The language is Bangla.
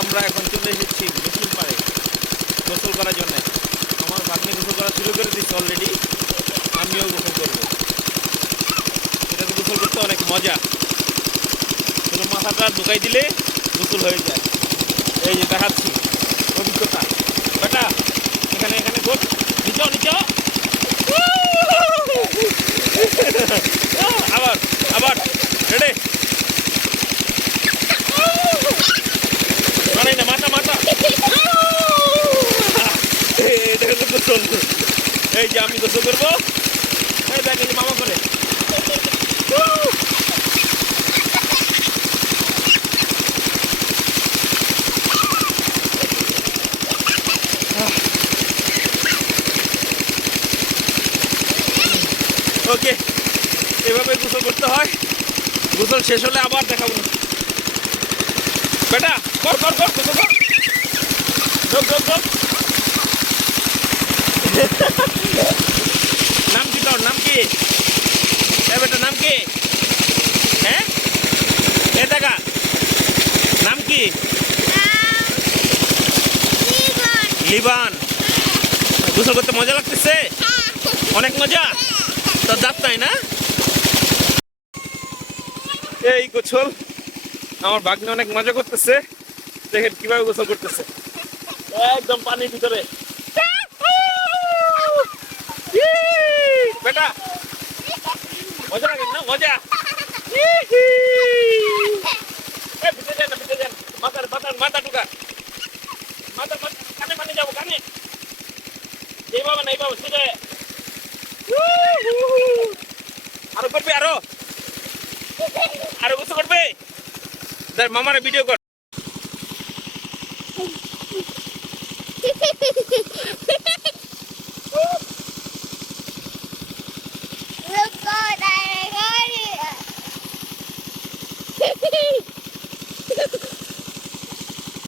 আমরা এখন চলে এসেছি গোসল পাড়ে গোসল করার জন্য। আমার ভাগ্নি গোসল করা শুরু করে দিচ্ছি অলরেডি আমিও গোসল করব। এটাতে গোসল করতে অনেক মজা। শুধু মাথাটা ঢুকাই দিলে গোসল হয়ে যায়। এই যে দেখাচ্ছি, অভিজ্ঞতা। এই যে আমি গোসল করব। এই মামা করে। ওকে, এভাবে গোসল করতে হয়। গোসল শেষ হলে আবার দেখাবো। বেটা, কর কর কর, গোসল কর। কি নাম কি? হ্যাঁ? এ দেখা নাম কি? লিবান। গোসল করতে মজা লাগতেছে? অনেক মজা? তোর দাঁত নাই না? এই গোসল আমার ভাগ্নে অনেক মজা করতেছে। দেখেন কীভাবে গোসল করতেছে। একদম পানির ভিতরে ইয়ে! বেটা মজা! এই, মাথার মাথার মাথা ঢুকা। মাথা মাথা কানে পানি যাব কানে। এইভাবে না এইভাবে সোজা আরও করবে আরও। আরও কিছু করবে। মামারে ভিডিও কর। Hehehe!